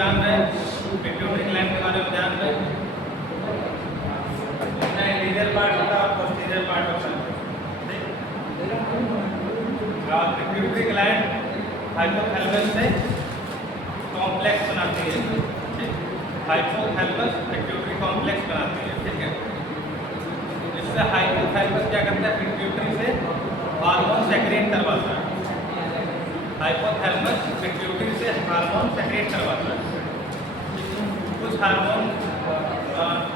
जान रहे हैं, पिट्यूटरी ग्लैंड के बारे में जान रहे हैं। इसमें एंटीरियर पार्ट होता है और पोस्टीरियर पार्ट होता है। पिट्यूटरी ग्लैंड हाइपोथैलेमस से कॉम्प्लेक्स बनाती है, हाइपोथैलेमस पिट्यूटरी कॉम्प्लेक्स बनाती है, ठीक है। इससे हाइपोथैलेमस क्या करता है, पिट्यूटरी से हार्मोन सेक्रेट करवाता है। हाइपोथैलेमस पिट्यूटरी से हार्मोन सेक्रेट करवाता है। कुछ हार्मोन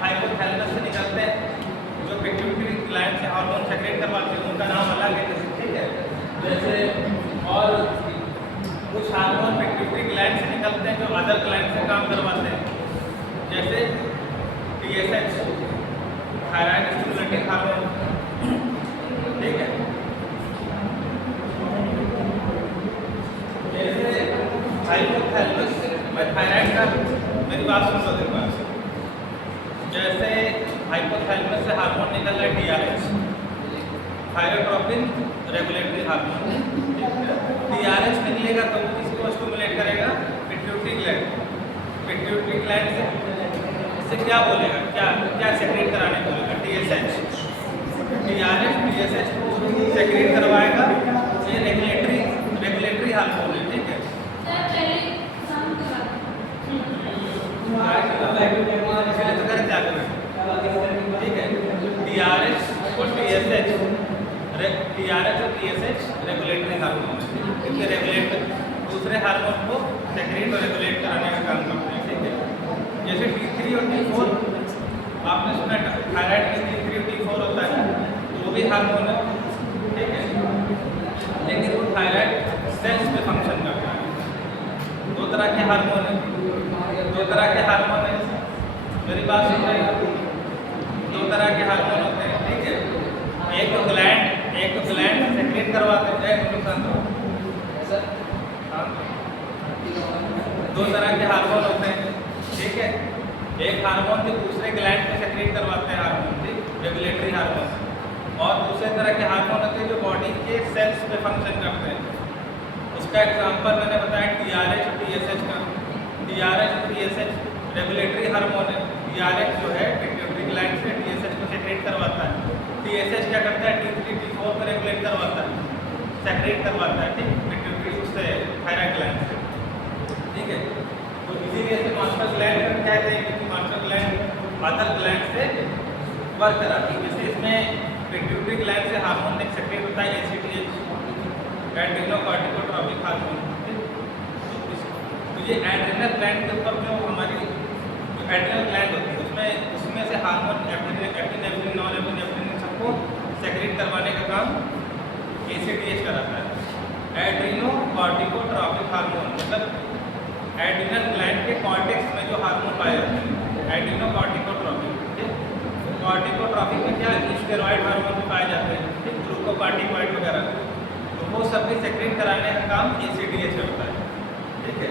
हाइपोथैलेमस से निकलते हैं जो पिट्यूटरी ग्लैंड से हार्मोन सेक्रेट करवाते हैं, उनका नाम अलग है, ठीक है। जैसे और कुछ हार्मोन पिट्यूटरी ग्लैंड से निकलते हैं जो अदर ग्लैंड से काम करवाते हैं, जैसे TSH थायराइड स्टिमुलेटिंग हार्मोन, ठीक है। जैसे हाइपोथैलेमस में थायराइड का, मेरी बात सुन लो देखो आप। जैसे हाइपोथैलेमस से हार्मोन निकल रहा है TRH, thyrotropin regulatory hormone. TRH निकलेगा तो किसको स्टिमुलेट करेगा, पिट्यूटरी ग्लैंड। पिट्यूटरी ग्लैंड से क्या बोलेगा, क्या सेक्रेट कराने बोलेगा, TSH। TRH TSH को सेक्रेट करवाएगा, ये रेगुलेटरी हार्मोन है, ठीक है। ठीक है, TRH और TSH रेगुलेटरी हार्मोन है, इनके रेगुलेट दूसरे हार्मोन को सेक्रेट और रेगुलेट कराने का काम करते हैं, ठीक है। जैसे T3 और T4, आपने सुना थायराइड में T3 और T4 होता है, तो वो भी हार्मोन है, ठीक है। लेकिन वो थायराइड सेल्स में फंक्शन करता है। दो तरह के हार्मोन है, मेरी बात सुन रहे हैं। दो तरह के हार्मोन होते हैं, ठीक है। एक तो ग्लैंड सेक्रेट करवाते हैं, दो तरह के हार्मोन होते हैं, ठीक है। एक हार्मोन जो दूसरे ग्लैंड में सेक्रेट करवाते हैं हार्मोन, ठीक, रेगुलेटरी हार्मोन। और दूसरे तरह के हार्मोन होते हैं जो बॉडी के सेल्स पे फंक्शन करते हैं। उसका एग्जांपल मैंने बताया TRH और TSH का। TRH और TSH रेगुलेटरी हार्मोन है। TRH जो है पिट्यूटरी ग्लैंड से TSH को सेक्रेट करवाता है। TSH क्या करता है, T3 T4 को रेगुलेट करवाता है, सेक्रेट करवाता है, ठीक, पिट्यूटरी उससे थायराइड ग्लैंड से, ठीक है। तो इसीलिए से मास्टर ग्लैंड कहते हैं, क्योंकि मास्टर ग्लैंड अदर ग्लैंड से वर्क कराती है। जैसे इसमें पिट्यूटरी ग्लैंड से हार्मोन एक सेक्रेट होता है ACTH, एड्रेनोकॉर्टिकोट्रोपिक हार्मोन। तो ये एड्रेनल ग्लैंड के ऊपर जो हमारी एड्रेनल ग्लैंड होती है, उसमें से हार्मोन एपिनेफ्रिन, नॉन एपिनेफ्रिन सबको सेक्रेट करवाने का काम ACTH कराता है। एड्रेनोकॉर्टिकोट्रोपिक हार्मोन मतलब एड्रेनल ग्लैंड के कॉर्टेक्स में जो हार्मोन पाए जाते हैं, एड्रेनोकॉर्टिकोट्रोपिक। कॉर्टिकोट्रोपिक में क्या स्टेरॉइड हार्मोन पाए जाते हैं, ठीक, ग्लूकोकार्टिकॉइड वगैरह, तो वो सब भी सेक्रेट कराने का काम ACTH होता है, ठीक है।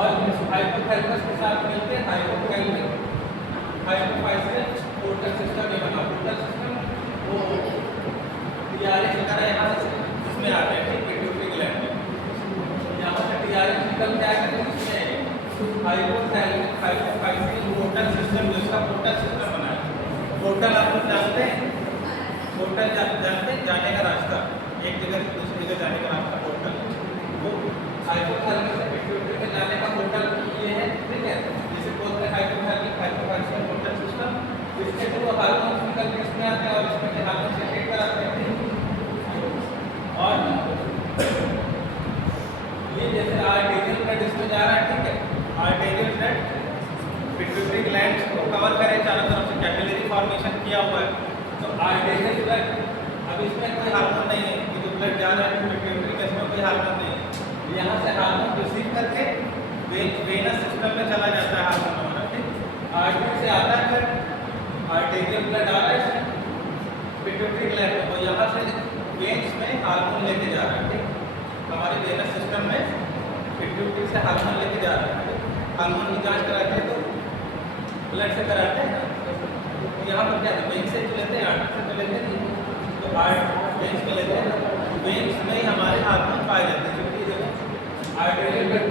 और हाइपोथैलेमस के साथ मिलते हैं हाइपोफाइसिस पोर्टल सिस्टम। ये बना पोर्टल सिस्टम, वो TRH वगैरह यहाँ से इसमें आते हैं, ठीक, पिट्यूटरी ग्लैंड में। यहाँ से TRH निकल के आकर इसमें हाइपोफाइसिस पोर्टल सिस्टम, जो इसका पोर्टल सिस्टम बना है। पोर्टल आप लोग जानते हैं, पोर्टल जानते हैं, जाने का रास्ता, एक जगह से दूसरी जगह जाने का रास्ता पोर्टल। वो हाइपोथैलेमस से पिट्यूटरी में जाने का पोर्टल ये है, ठीक है। जैसे बोलते हैं हाइपोफाइसिस पोर्टल सिस्टम, इसके थ्रू हार्मोन निकल के इसमें आते हैं और इसमें से हार्मोन सेक्रेट कराते हैं। और ये जैसे आर्टेरियल ब्लड इसमें जा रहा है, ठीक है। आर्टेरियल ब्लड पिट्यूटरी ग्लैंड को कवर करे चारों तरफ से, कैपिलरी फॉर्मेशन किया हुआ है। तो आर्टेरियल ब्लड, अब इसमें कोई हार्मोन नहीं है, ये जो ब्लड जा रहा है पिट्यूटरी में, इसमें कोई हार्मोन नहीं है। यहाँ से हार्मोन रिसीव करके वेनस सिस्टम में चला जाता है हार्मोन हमारा, ठीक। आर्टरी से आता है, फिर आर्टेरियल ब्लड आ रहा है इसमें पिट्यूटरी ग्लैंड में, तो यहाँ से वेन्स में हार्मोन लेके जा रहा है, ठीक। हमारे वेनस सिस्टम में पिट्यूटरी से हार्मोन लेके जा रहा है। हार्मोन की जाँच कराते हैं तो ब्लड से कराते हैं, तो यहाँ पर क्या है, वेन से जो लेते हैं, आर्टरी से तो लेते हैं, तो वेन्स में लेते हैं, वेन्स में हमारे हार्मोन पाए जाते हैं, जो कि आर्टेरियल ब्लड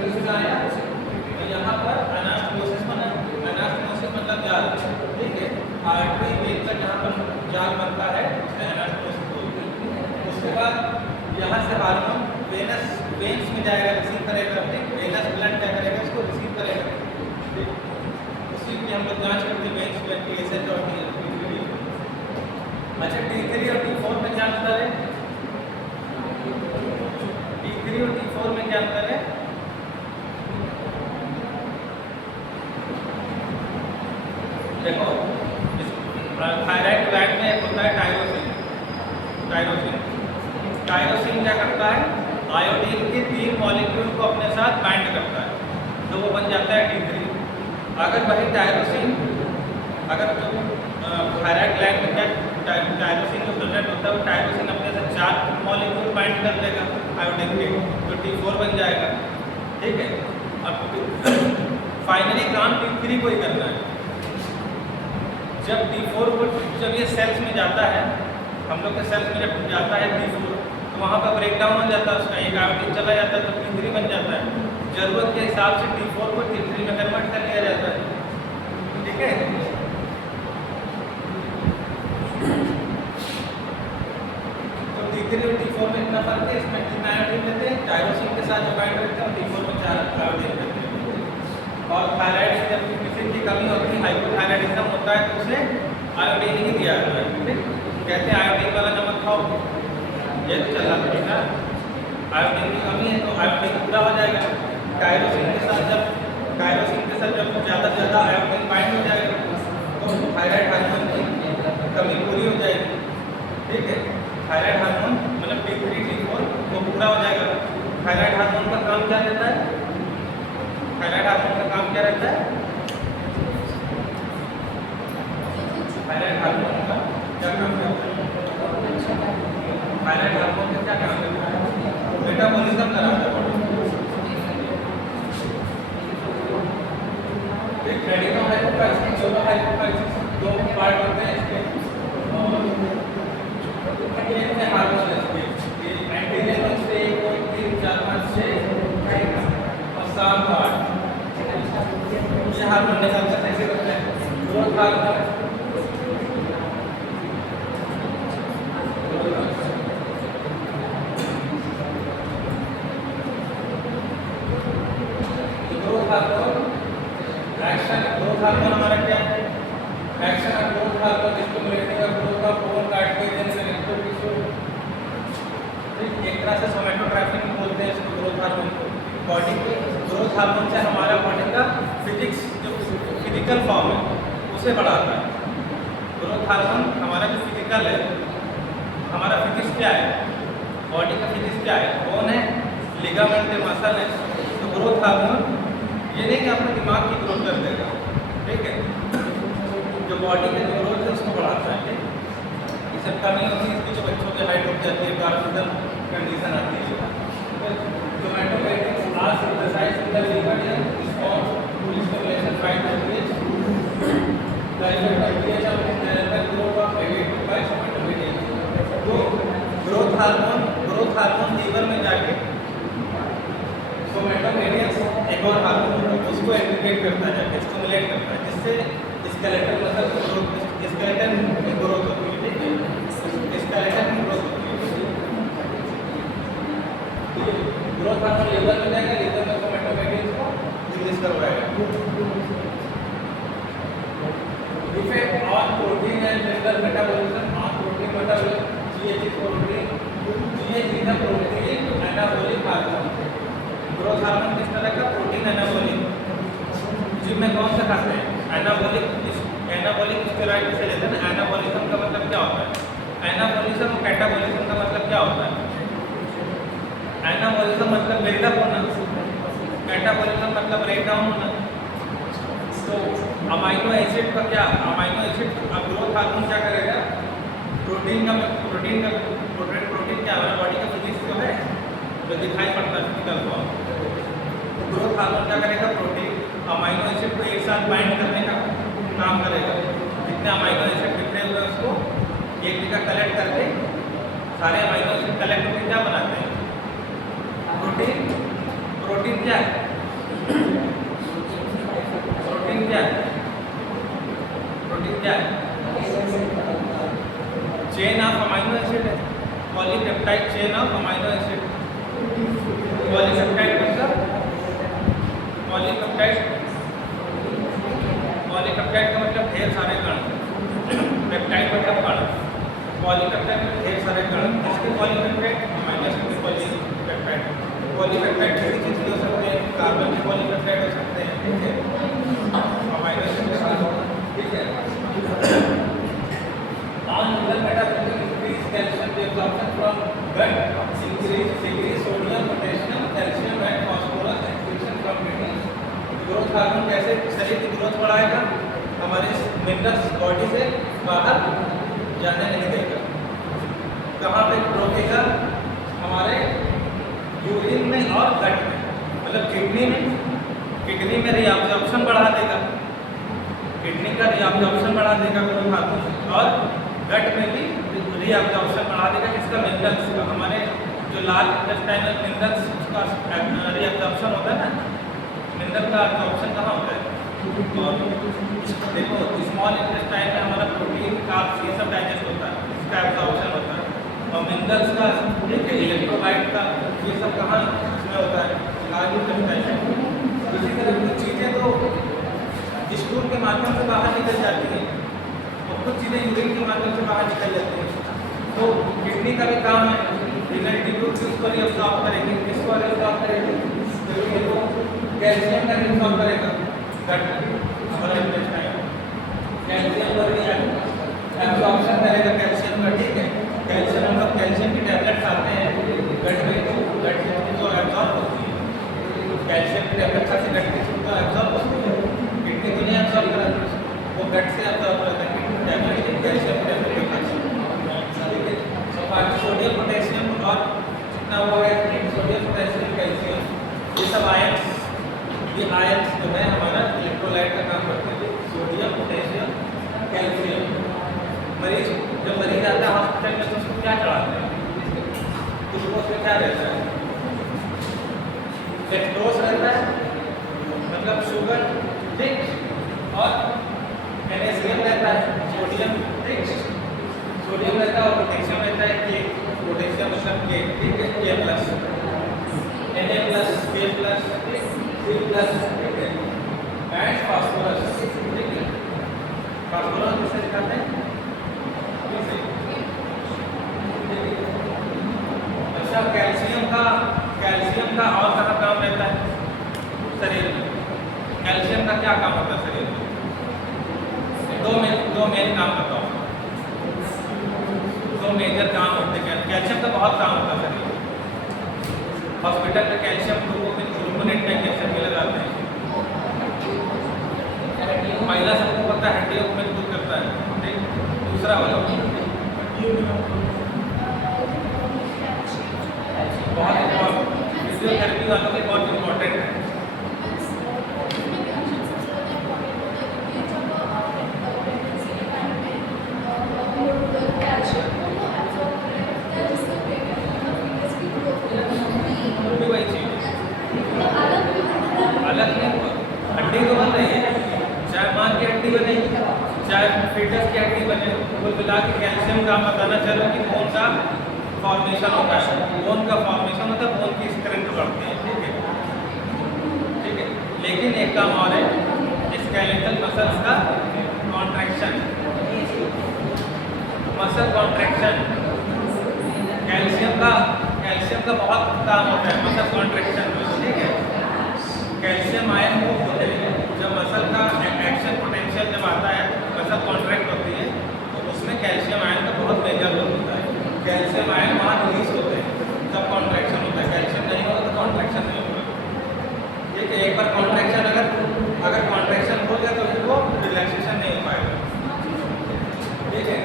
हार्मोन वेन्स में जाएगा, रिसीव करेगा, वेनस ब्लड क्या करेगा, इसको रिसीव करेगा। उसी की हम लोग जांच करते हैं वेन्स ब्लड की एसएच और टी3। अच्छा T3 और T4 में क्या अंतर है? T3 और T4 में क्या अंतर है? देखो थायराइड ग्लैंड में एक होता है टायरोसिन क्या करता है? आयोडीन के 3 मॉलिक्यूल को अपने साथ बाइंड करता है, तो वो बन जाता है T3। अगर वही टायरोसिन, अगर जो थायराइड ग्लैंड में क्या टायरोसिन जो प्रेजेंट होता है, वो टायरोसिन अपने साथ 4 मॉलिक्यूल बाइंड कर देगा आयोडीन के, तो T4 बन जाएगा। ठीक है, अब फाइनली काम T3 को ही करना है। जब T4 को, जब ये सेल्स में जाता है, हम लोग के सेल्स में जब जाता है T4, तो वहाँ पर ब्रेक डाउन हो जाता है उसका, एक आयोडीन चला जाता है तो T3 बन जाता है। जरूरत के हिसाब से T4 को T3 में कन्वर्ट कर लिया जाता है। ठीक है, तो T3 और T4 में इतना फर्क है। इसमें 3 आयोडीन लेते हैं, टायरोसिन के साथ जो बाइंड रहते हैं, T4 में 4 आयोडीन रहते हैं। और थायराइड से जब किसी की कमी होती है, हाइपोथायराइडिज्म होता है, तो उसे आयोडीन ही दिया जाता है। ठीक, कहते हैं आयोडीन वाला नमक खाओ, ये तो चल रहा है ना। आयोडीन की कमी है तो आयोडीन पूरा हो जाएगा। टायरोसिन के साथ जब ज़्यादा से ज़्यादा आयोडीन बाइंड हो जाएगा तो थायराइड हार्मोन की कमी पूरी हो जाएगी। ठीक है, थायराइड हार्मोन मतलब T3 T4 वो पूरा हो जाएगा। थायराइड हार्मोन का काम क्या रहता है? थायराइड हार्मोन का काम क्या रहता है? थायराइड हार्मोन का क्या काम करता है? थायराइड हार्मोन का क्या काम करता है? मेटाबॉलिज्म कराता है बॉडी। एक रेडिनो हाइपोकाइसिस, सोलो हाइपोकाइसिस, 2 पार्ट होते हैं इसके। और ये हार्मोन है, ये एंटीजेन से 1 2 3 4 5 6 और 7 8 ये हार्मोन निकालते हैं। कैसे करते हैं? ग्रोथ हार्मोन, ग्रोथ हार्मोन हमारा क्या है? Action of growth hormone stimulating of growth of bone, cartilage and connective tissue. एक तरह से सोमेटोट्रैपिक बोलते हैं इसको, ग्रोथ हार्मोन को। बॉडी के ग्रोथ हार्मोन से हमारा बॉडी का फिजिक्स, जो फिजिकल फॉर्म है, उसे बढ़ाता है। ग्रोथ हार्मोन हमारा जो फिजिकल है, हमारा फिजिक्स क्या है, बॉडी का फिजिक्स क्या है? बोन है, लिगामेंट है, मसल है। तो ग्रोथ हार्मोन ये नहीं कि अपने दिमाग की ग्रोथ कर देगा। ठीक है, जो बॉडी की ग्रोथ है उसको बढ़ाता है। ये सब कमी होती है इसकी, जो बच्चों की हाइट उठ जाती है, पार्किंसन कंडीशन आती है। Somatokinetics are synthesized in the liver in response to stimulation by the pH, the effect of pH on the growth of active by somatokinetics. तो ग्रोथ हार्मोन लीवर में जाके सोमैटोकाइनेटिक्स एक और हार्मोन उसको एक्टिवेट करता है, स्टिमुलेट करता है, जिससे स्केलेटल मसल ग्रोथ, स्केलेटन की ग्रोथ होती है। ठीक है, स्केलेटन की ग्रोथ होती है। ग्रोथ हार्मोन लीवर में जाएगा, लीवर में सोमैटोकाइनेटिक्स को रिलीज करवाएगा। Effect on protein and mineral metabolism, on protein metabolism, GH is protein, GH is a protein anabolic hormone. Growth hormone किस तरह का? Protein anabolic. जिम में कौन सा खाते हैं? एनाबॉलिक स्टेरॉइड से लेते हैं। एनाबॉलिज्म का मतलब क्या होता है? एनाबॉलिज्म और कैटाबॉलिज्म का मतलब क्या होता है? एनाबॉलिज्म मतलब बिल्डअप होना, कैटाबॉलिज्म मतलब ब्रेक डाउन होना। तो अमाइनो एसिड का क्या? अमाइनो एसिड, अब ग्रोथ हार्मोन क्या करेगा? प्रोटीन क्या है? बॉडी का फिजिक्स जो है, जो दिखाई पड़ता है फिजिकल फॉर्म। तो ग्रोथ हार्मोन क्या करेगा? प्रोटीन अमाइनो एसिड को एक साथ बाइंड करने का काम करेगा। जितने अमाइनो एसिड बिखरे हुए उसको एक जगह कलेक्ट करके, सारे अमाइनो एसिड कलेक्ट होकर क्या बनाते हैं? प्रोटीन। प्रोटीन क्या है? प्रोटीन क्या है? प्रोटीन क्या है? चेन ऑफ अमाइनो एसिड है, polypeptide chain of amino acid. Polypeptide मतलब पॉलीपेप्टाइड पॉलीपेप्टाइड का मतलब ढेर सारे कण, पेप्टाइड मतलब कण, पॉलीपेप्टाइड में ढेर सारे कण, इसके पॉलीपेप्टाइड माइनस के पॉलीपेप्टाइड। पॉलीपेप्टाइड किसी चीज़ के हो सकते हैं, कार्बन के पॉलीपेप्टाइड हो सकते हैं, ठीक है, अमीनो एसिड के साथ, ठीक है। On neural metabolism increase calcium absorption from gut, decrease sodium potassium calcium and phosphorus excretion from kidney. Growth hormone कैसे शरीर की ग्रोथ बढ़ाएगा, हमारे मिनरल्स बॉडी से बाहर जाने नहीं देगा। कहाँ पे रोकेगा, हमारे यूरिन में और गट में, मतलब किडनी में रीअब्जॉर्प्शन बढ़ा देगा, किडनी का रीअब्जॉर्प्शन बढ़ा देगा ग्रोथ हार्मोन, और गट में भी रीअब्जॉर्प्शन बढ़ा देगा। इसका मिनरल्स का, हमारे जो लार्ज इंटेस्टाइनल मिनरल्स उसका रीअब्जॉर्प्शन होता है ना, मिनरल का अब्जॉर्प्शन कहाँ होता है, और देखो स्मॉल इंटेस्टाइन में हमारा प्रोटीन कार्ब्स ये सब डाइजेस्ट होता है, इसका एब्जॉर्प्शन होता है, और मिनरल्स का एक इलेक्ट्रोलाइट का ये सब कहाँ इसमें होता है, लार्ज इंटेस्टाइन में। इसी तरह कुछ चीज़ें तो स्टूल के माध्यम से बाहर निकल जाती हैं और कुछ चीज़ें यूरिन के माध्यम से बाहर निकल जाती हैं। तो किडनी का भी काम है, उसको रीअब्जॉर्ब करेगी, किसको रीअब्जॉर्ब करेगी, कैल्शियम का रीअब्जॉर्ब करेगा गट, हमारा इंटेस्टाइन कैल्शियम का रीअब्जॉर्प्शन करेगा कैल्शियम का, ठीक है। कैल्शियम मतलब कैल्शियम की टैबलेट्स आते हैं गट में, तो गट को एब्जॉर्ब होती है, कैल्शियम की टैबलेट्स आती है गट को एब्जॉर्ब होती है, किडनी को नहीं एब्जॉर्ब कराती, वो गट से एब्जॉर्ब होता है टैबलेट, कैल्शियम की टैबलेट के पास, ठीक है। तो बाकी सोडियम पोटेशियम और जितना वो है सोडियम पोटेशियम कैल्शियम ये सब आयंस, ये आयंस जो है हमारा इलेक्ट्रोलाइट का काम करते हैं, सोडियम पोटेशियम कैल्शियम। जब मरीज आता है हॉस्पिटल में तो उसको क्या चढ़ाते हैं, ग्लूकोज में क्या रहता है, लेक्टोज रहता है मतलब शुगर, ठीक, और मैग्नीशियम रहता है, सोडियम, ठीक, सोडियम रहता है और पोटेशियम रहता है के, पोटेशियम मतलब के, ठीक है, के प्लस, Na प्लस, के प्लस, सी प्लस, ठीक है, एंड फास्फोरस, ठीक है। फास्फोरस किसे दिखाते हैं, अच्छा। कैल्शियम का और कहाँ काम रहता है शरीर में, कैल्शियम का क्या काम होता है शरीर में, दो मेन काम बताओ, दो मेजर काम होते हैं। कैल्शियम का बहुत काम होता है शरीर में, हॉस्पिटल में कैल्शियम ग्लूकोनेट में कैल्शियम भी लगाते हैं, महिला सबको पता है हड्डियों को मजबूत करता है, ठीक। दूसरा वाला बहुत फिजियोथेरेपी वालों के बहुत इम्पोर्टेंट है। वही चीज अलग नहीं हुआ, हड्डी तो बन रही है, चाहे मां की हड्डी बने चाहे फीटस की हड्डी बने, कुल मिला के कैल्शियम का बताना चलो कि बोन का फॉर्मेशन होता है, बोन का फॉर्मेशन होता है, बोन की स्ट्रेंथ बढ़ती है, ठीक है, ठीक है। लेकिन एक काम और है, स्केलेटल मसल्स का कॉन्ट्रैक्शन, मसल कॉन्ट्रैक्शन, कैल्शियम का बहुत काम होता है मसल कॉन्ट्रैक्शन में, ठीक है। कैल्शियम आयन मूव होते हैं, जब मसल का एक्शन पोटेंशियल जब आता है, मसल कॉन्ट्रैक्ट होती है, तो उसमें कैल्शियम आयन का बहुत मेजर रोल होता है। कैल्शियम आयन वहाँ रिलीज होते हैं तब कॉन्ट्रैक्शन होता है, कैल्शियम नहीं होगा तो कॉन्ट्रैक्शन नहीं होगा, ठीक है। एक बार कॉन्ट्रैक्शन अगर कॉन्ट्रैक्शन हो गया तो फिर वो रिलैक्सेशन नहीं हो पाएगा, ठीक है।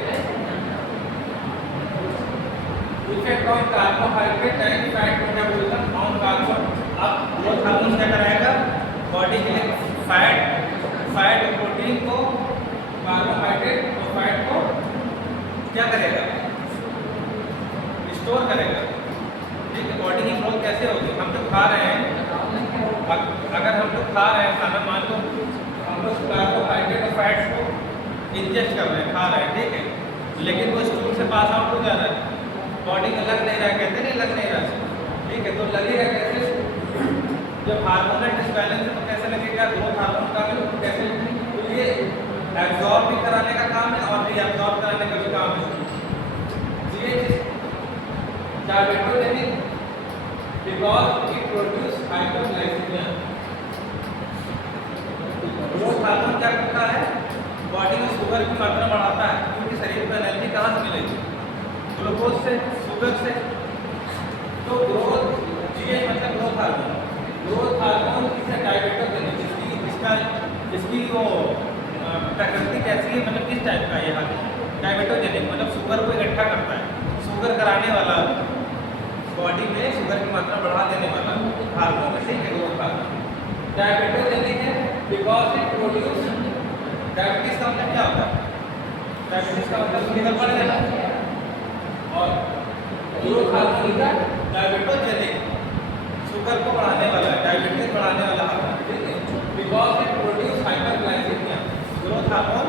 Effect on carbohydrate and fat metabolism on carbon, अब ग्रोथ हार्मोन क्या कराएगा बॉडी के लिए, फैट प्रोटीन को, कार्बोहाइड्रेट और फैट को क्या करेगा, स्टोर करेगा, ठीक है। बॉडी की ग्रोथ कैसे होगी, हम तो खा रहे हैं, अगर हम लोग खा रहे हैं खाना, मान लो हम लोग कार्बोहाइड्रेट और फैट्स को इंजेस्ट कर रहे हैं, खा रहे हैं, ठीक है, लेकिन वो स्टूल से पास आउट हो जा रहा है, बॉडी में लग नहीं रहा है, कहते नहीं लग नहीं रहा, ठीक है। तो लगेगा कैसे, जब हार्मोनल डिसबैलेंस है तो कैसे लगेगा, ग्रोथ हार्मोन का भी कैसे लगेगा, तो ये एब्जॉर्ब भी कराने का काम है और रीअब्जॉर्ब कराने का भी काम है। Diabetogenic because it produce hypoglycaemia. Growth hormone क्या करता है, बॉडी में शुगर की मात्रा बढ़ाता है, क्योंकि शरीर को एनर्जी कहाँ से मिलेगी, ग्लूकोज से, शुगर से। तो ग्रोथ जीएच मतलब ग्रोथ हार्मोन, ग्रोथ हार्मोन किसे डायबिटोजेनिक, इसकी वो प्रकृति कैसी है, मतलब किस टाइप का ये हार्मोन डायबिटोजेनिक, मतलब शुगर को इकट्ठा करता है, शुगर कराने वाला, बॉडी में शुगर की मात्रा बढ़ा देने वाला हार्मोन से ग्रोथ हार्मोन डायबिटोजेनिक है बिकॉज इट प्रोड्यूस। डायबिटीज का मतलब क्या होता है, डायबिटीज का मतलब शुगर बढ़ जाना, और ग्रोथ हार्मोन का डायबिटोजेनिक शुगर को बढ़ाने वाला, डायबिटीज बढ़ाने वाला हार्मोन, ठीक है, because it produce hyperglycaemia. Growth hormone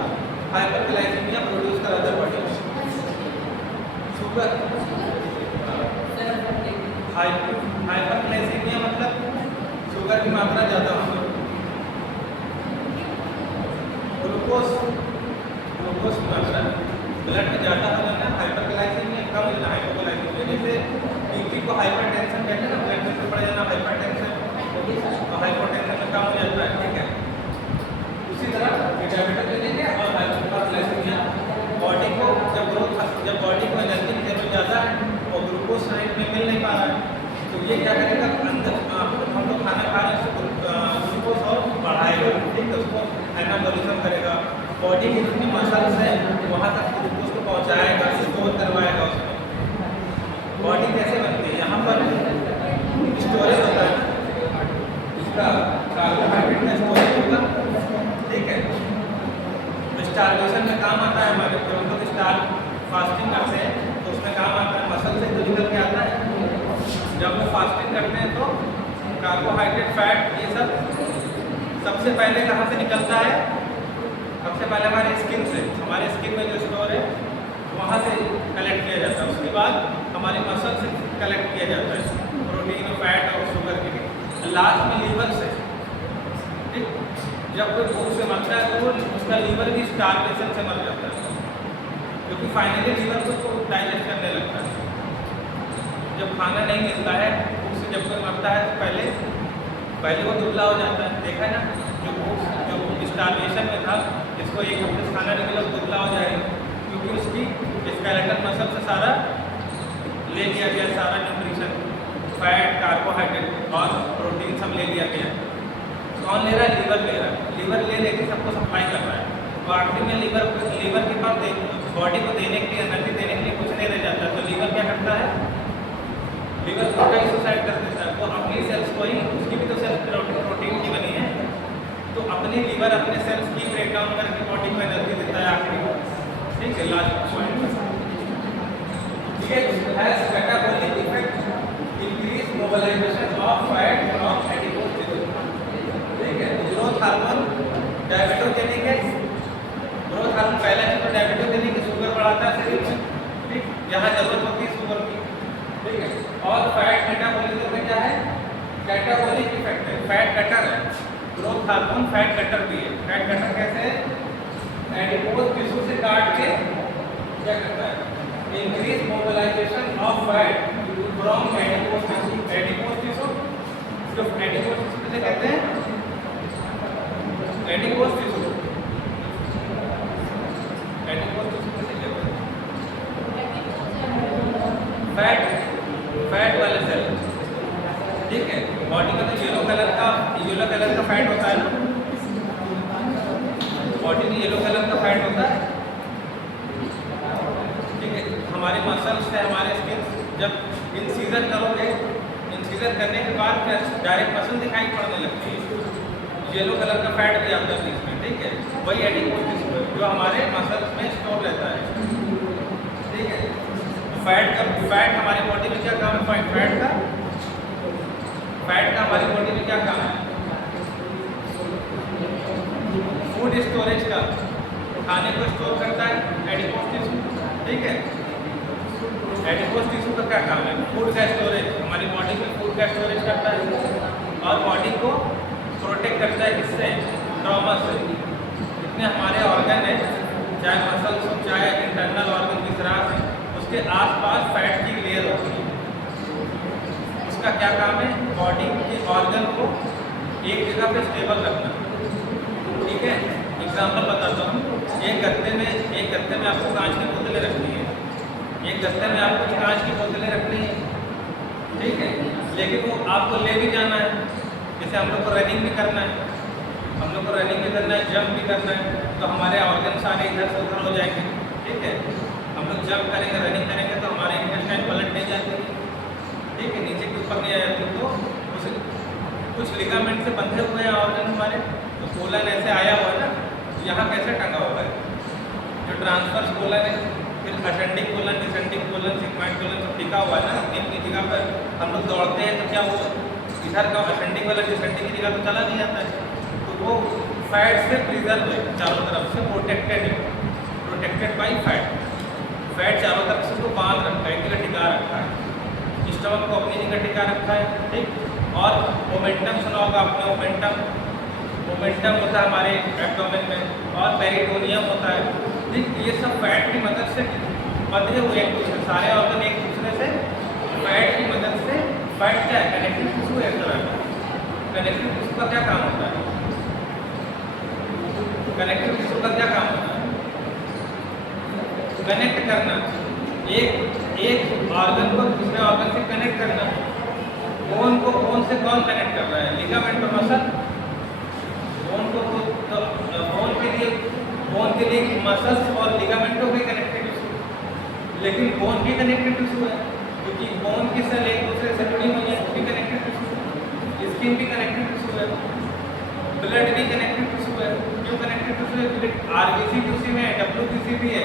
hyperglycaemia produce कराता है बॉडी में। शुगर हाइपरग्लाइसीमिया मतलब शुगर की मात्रा ज़्यादा होना, ग्लूकोज की मात्रा ब्लड में ज़्यादा हो जाना, हाइपरग्लाइसीमिया कम हो जाना, हाइपोग्लाइसीमिया। जैसे बीपी को हाइपरटेंशन कहते हैं ना, ब्लड प्रेशर बढ़ जाना हाइपरटेंशन, और हाइपोटेंशन में कम हो जाता है, ठीक है। उसी तरह डायबिटोजेनिक है और हाइपरग्लाइसीमिया बॉडी को जब बॉडी को एनर्जी की जरूरत ज़्यादा है और ग्लूकोज शरीर में मिल नहीं पा रहा है, तो ये क्या करेगा, अंदर हम लोग खाना खा रहे हैं उसको ग्लूकोज और बढ़ाएगा, ठीक है, उसको एनाबॉलिज्म करेगा, बॉडी की जितनी मसल्स है वहाँ तक ग्लूकोज को पहुँचाएगा, स्टोर करवाएगा उसमें। बॉडी कैसे बनती है, यहाँ पर स्टोरेज होता है, इसका कार्बोहाइड्रेट का स्टोरेज होगा, ठीक है। स्टार्वेशन में काम आता है हमारे, जब हम लोग स्टार्व फास्टिंग करते हैं तो उसमें काम आता है, मसल से तो निकल के आता है। जब हम फास्टिंग करते हैं तो कार्बोहाइड्रेट, फैट, ये सब सबसे पहले कहाँ से निकलता है, सबसे पहले हमारे स्किन से, हमारे स्किन में जो स्टोर है वहाँ से कलेक्ट किया जाता है, उसके बाद हमारे मसल से कलेक्ट किया जाता है प्रोटीन, फैट और शुगर के लिए, लास्ट में लीवर से, ठीक। जब कोई भूख से मरता है तो उसका लीवर भी स्टार्वेशन से मर जाता है, क्योंकि फाइनली लीवर को डाइजेस्ट करने लगता है। जब खाना नहीं मिलता है, भूख से जब कोई मरता है तो पहले वो दुबला हो जाता है, देखा ना, जो स्टार्वेशन में था, जिसको एक हफ्ते से खाना नहीं मिला वो दुबला हो जाएगा, क्योंकि उसकी स्केलेटल मसल से सारा ले लिया गया, सारा न्यूट्रिशन, फैट, कार्बोहाइड्रेट और प्रोटीन सब ले लिया गया। कौन ले रहा है, लीवर ले रहा है, लीवर ले लेके सबको सप्लाई कर रहा है, तो आखिर में लीवर के पास बॉडी को देने के लिए, एनर्जी देने के लिए कुछ नहीं रह जाता, तो लीवर क्या करता है, लीवर खुद का ही सुसाइड कर देता है, वो अपनी सेल्स को ही, उसकी भी तो सेल्स प्रोटीन की बनी है, तो अपनी लीवर अपने सेल्स की ब्रेकडाउन करके बॉडी को एनर्जी देता है आखिरी, ठीक है, लास्ट पॉइंट। ये has metabolic effect, increase mobilisation of fat from adipose tissue, ठीक है। ग्रोथ हार्मोन डायबिटोजेनिक है, ग्रोथ हार्मोन पहला है तो डायबिटोजेनिक शुगर बढ़ाता है शरीर में, ठीक, जहाँ जरूरत होती है शुगर की, ठीक है। और फैट मेटाबॉलिज्म में क्या है, कैटाबॉलिक इफेक्ट है, फैट कटर है, ग्रोथ हार्मोन फैट कटर भी है। फैट कटर कैसे है, एडिपोज टिश्यू से काट के क्या करता है, increase mobilisation of fat from adipose tissue, adipose tissue, जो एडिपोज टिश्यू किसे कहते हैं, एडिपोज टिश्यू, एडिपोज टिश्यू किसे कहते हैं, फैट वाले सेल, ठीक है। बॉडी में तो येलो कलर का फैट होता है ना, बॉडी में येलो कलर का फैट होता है, ठीक है। हमारे मसल्स से, हमारे स्किन, जब इंसीजर करोगे, इंसीजर करने के बाद डायरेक्ट मसल दिखाई पड़ने लगती है, येलो कलर का फैट भी आता है इसमें, ठीक है। वही एडिपोज टिश्यू जो हमारे मसल्स में स्टोर रहता है, ठीक है। फैट हमारी बॉडी में क्या काम है, फैट का हमारी बॉडी में क्या काम है, फूड स्टोरेज का, खाने को स्टोर करता है एडिपोज टिश्यू, ठीक है। एडिपोज टिश्यू का क्या काम है, फूड का स्टोरेज, हमारी बॉडी में फूड का स्टोरेज करता है, और बॉडी को प्रोटेक्ट करता है किससे? ट्रॉमा से। जितने हमारे ऑर्गन है, चाहे मसल्स हो चाहे इंटरनल ऑर्गन की तरह से, उसके आसपास फैट की लेयर होती है। उसका क्या काम है? बॉडी के ऑर्गन को एक जगह पे स्टेबल रखना। ठीक है, एग्जाम्पल बताता हूँ। एक गत्ते में आपको कांच की बोतलें रखनी है, एक गत्ते में आपको कांच की बोतलें रखनी है, ठीक है, लेकिन वो आपको ले भी जाना है। जैसे हम लोग को रनिंग भी करना है, हम लोग को रनिंग भी करना है, जंप भी करना है, तो हमारे ऑर्गन सारे इधर से उधर हो जाएंगे। ठीक है, हम लोग जंप करेंगे, रनिंग करेंगे तो हमारे इंटेस्टाइन पलट नहीं जाते, ठीक है, नीचे के ऊपर नहीं आ जाते। तो उस कुछ लिगामेंट से बंधे हुए हैं ऑर्गन हमारे, तो कोलन ऐसे आया हुआ है ना, यहाँ कैसे टंगा हुआ है? जो ट्रांसफर्स कोलन है, फिर ascending colon, descending colon, sigmoid colon सब टिका हुआ है ना अपनी अपनी जगह पर। हम लोग दौड़ते हैं तो क्या वो इधर का असेंडिंग वाला डिसेंडिंग की जगह तो चला नहीं जाता है, तो वो फैट से प्रिजर्व है, चारों तरफ से प्रोटेक्टेड है, प्रोटेक्टेड बाई फैट। फैट चारों तरफ से उसको बांध रखा है, एक जगह टिका रखा है, स्टमक को अपनी जगह टिका रखा है। ठीक, और मोमेंटम सुना होगा आपने, मोमेंटम होता है हमारे एब्डोमेन में, और पेरिटोनियम होता है। ठीक, ये सब फैट की मदद से बंधे हुए एक दूसरे, सारे ऑर्गन एक दूसरे से फैट की मदद से। फैट क्या है? कनेक्टिव टिश्यू है एक तरह का। कनेक्टिव टिश्यू का क्या काम होता है? कनेक्टिव टिश्यू का क्या काम होता है? कनेक्ट करना, एक ऑर्गन को दूसरे ऑर्गन से कनेक्ट करना। बोन को बोन से कौन कनेक्ट कर रहा है? लिगामेंट और मसल। बोन को बोन के लिए मसल्स और लिगामेंटों के कनेक्टिव टिश्यू, लेकिन बोन की कनेक्टिव टिश्यू है, क्योंकि बोन की सेल एक दूसरे से जुड़ी हुई है, उसकी कनेक्टिव टिश्यू। स्किन भी कनेक्टिव टिश्यू है, ब्लड भी कनेक्टिव टिश्यू है। क्यों कनेक्टिव टिश्यू है? आरबीसी भी उसी में है, डब्ल्यूबीसी भी है।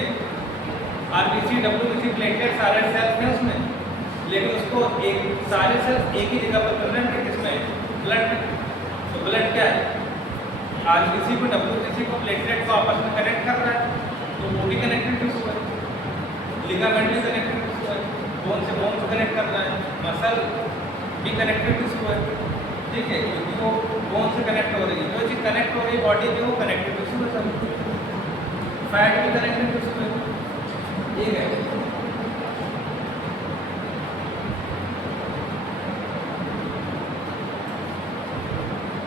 आरबीसी डब्ल्यूबीसी प्लेटलेट सारे सेल्स हैं उसमें, लेकिन उसको एक सारे सेल्स एक ही जगह पर प्रेजेंट है, किसमें? ब्लड में। तो ब्लड क्या है? आरबीसी को डब्ल्यूबीसी को प्लेटलेट को आपस में कनेक्ट कर रहा है, तो वो भी कनेक्टिव टिश्यू है। लिगामेंट भी कनेक्टिव टिश्यू है, बोन से बोन को कनेक्ट कर रहा है। मसल भी कनेक्टिव टिश्यू है, ठीक है, क्योंकि वो बोन से कनेक्ट हो रही है। जो चीज़ कनेक्ट हो रही है बॉडी में, वो कनेक्टिव टिश्यू है सब। फैट भी कनेक्टिव टिश्यू है, ठीक है।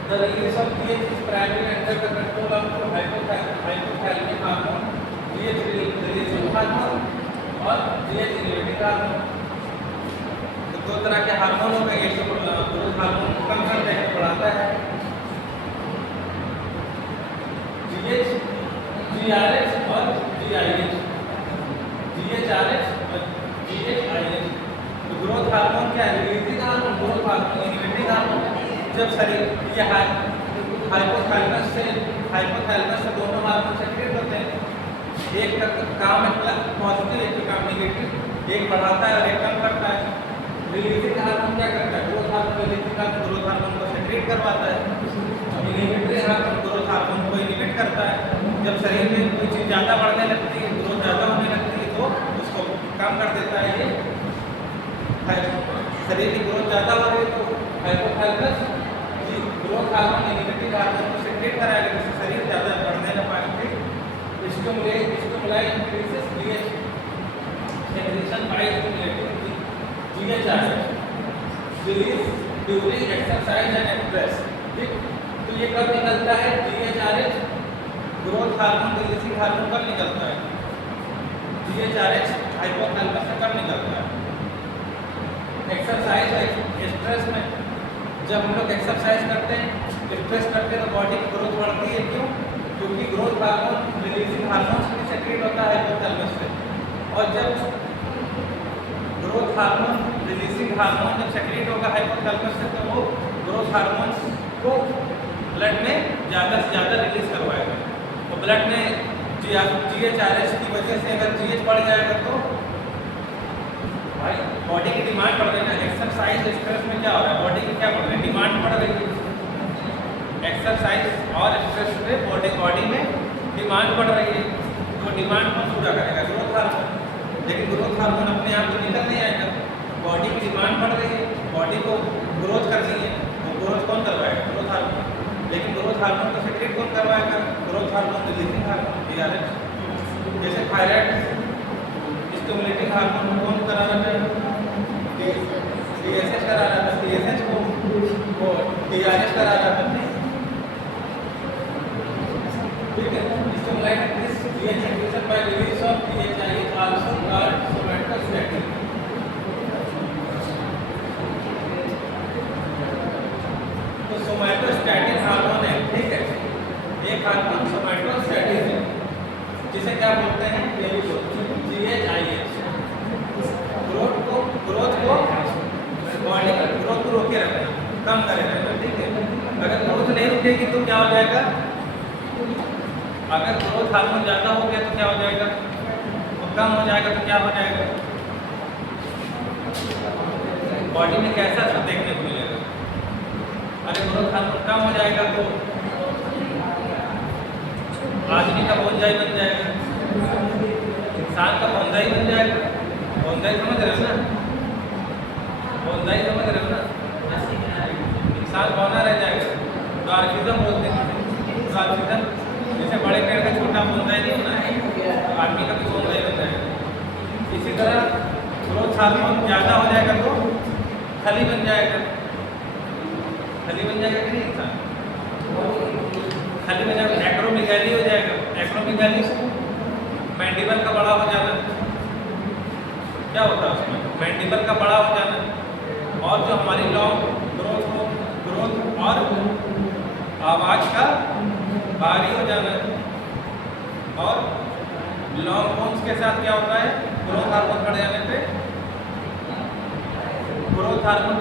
The release of pH is primarily under the control of hypothalamic hormone, pH releasing hormone और pH inhibiting hormone। तो दो तरह के हार्मोन हो गए, एक तो ग्रोथ हार्मोन कम करता है, बढ़ाता है, GHRH और GIH, GHRH और GHIH। तो ग्रोथ हार्मोन क्या है? Releasing hormone. Growth hormone inhibiting hormone. जब शरीर ये हाइपोथैलेमस से दोनों हार्मोन सेक्रेट होते हैं, एक का काम है पॉजिटिव, एक का काम नेगेटिव, एक बढ़ाता है और एक कम करता है। रिलीजिंग हार्मोन क्या करता है? Growth hormone releasing hormone growth hormone को सेक्रेट करवाता है, इनहिबिटरी हार्मोन ग्रोथ हार्मोन को इनहिबिट करता है। जब शरीर में कोई चीज़ ज़्यादा बढ़ने लगती है, ग्रोथ ज़्यादा होने लगती है, तो उसको कम कर देता है। ये शरीर की ग्रोथ ज़्यादा हो रही है तो hypothalamus growth hormone inhibiting hormone को सेक्रेट कराएगा, जिससे शरीर ज़्यादा बढ़ने न पाए। Stimuli increases PH secretion by stimulating GHRH release during exercise and stress. ठीक, तो ये कब निकलता है? GHRH growth hormone releasing hormone कब निकलता है? GHRH हाइपोथैलेमस से कब निकलता है? एक्सरसाइज और स्ट्रेस में। जब हम लोग एक्सरसाइज करते हैं, स्ट्रेस करते हैं, तो बॉडी की ग्रोथ बढ़ती है। क्यों? क्योंकि ग्रोथ हार्मोन रिलीजिंग हार्मोन भी सेक्रेट होता है हाइपोथैलेमस से। और जब ग्रोथ हार्मोन रिलीजिंग हार्मोन जब सेक्रेट होगा हाइपोथैलेमस से, तो वो ग्रोथ हार्मोन को ब्लड में ज़्यादा से ज़्यादा रिलीज करवाएगा। तो ब्लड में GHRH की वजह से अगर GH बढ़ जाएगा तो भाई बॉडी की डिमांड बढ़ रही है ना। एक्सरसाइज स्ट्रेस में क्या हो रहा है? बॉडी की क्या बढ़ रही है? डिमांड बढ़ रही है। एक्सरसाइज और स्ट्रेस से बॉडी में डिमांड बढ़ रही है, तो डिमांड को पूरा करेगा ग्रोथ हार्मोन। लेकिन ग्रोथ हार्मोन अपने आप तो निकल नहीं आएगा, बॉडी की डिमांड बढ़ रही है, बॉडी को ग्रोथ करनी है, वो ग्रोथ कौन कर ग्रोथ हार्मोन को सेक्रेट कौन करवाएगा? Growth hormone releasing hormone TRH. जैसे थायराइड स्टिमुलेटिंग हार्मोन कौन करा रहा है? टीएसएच करा रहा था, टीएसएच को टीआरएच करा रहा था, ठीक है। Stimulate this TH excretion by release of THI also called somatostatin. तो सोमैटोस्टैटिन हार्मोन है, ठीक है। एक हार्मोन सोमैटोस्टैटिन है जिसे क्या बोलते हैं? टीएचआईएच। ग्रोथ को बॉडी का ग्रोथ को रोके रखना, कम करे रहना, ठीक है। अगर ग्रोथ नहीं रुकेगी तो क्या हो जाएगा? अगर ग्रोथ हार्मोन ज़्यादा हो गया तो क्या हो जाएगा? और कम हो जाएगा तो क्या हो जाएगा? बॉडी में कैसा सब देखने को मिलेगा? अरे ग्रोथ हार्मोन कम हो जाएगा तो आदमी का बोंजाई बन जाएगा, इंसान का बोंजाई बन जाएगा। बोंजाई समझ रहे हो ना? बोंजाई समझ रहे हो ना? इंसान बौना रह जाएगा, ड्वार्फिज्म बोलते हैं। ड्वार्फिज्म जैसे बड़े पेड़ का छोटा बोंजाई नहीं होना है, तो आदमी का भी बोंजाई बन जाएगा। इसी तरह ग्रोथ हार्मोन ज़्यादा हो जाएगा तो खली बन जाएगा। खली बन जाएगा कि नहीं इंसान? खली बन जाएगा, एक्रोमेगाली हो जाएगा। एक्रोमेगाली मैंडिबल का बड़ा हो जाना। क्या होता है उसमें? मैंडिबल का बड़ा हो जाना। और जो हमारी लॉन्ग ग्रोथ और आवाज़ का भारी हो जाना। और लॉन्ग बोन्स के साथ क्या होता है? ग्रोथ हार्मोन बढ़ जाने पे ग्रोथ हार्मोन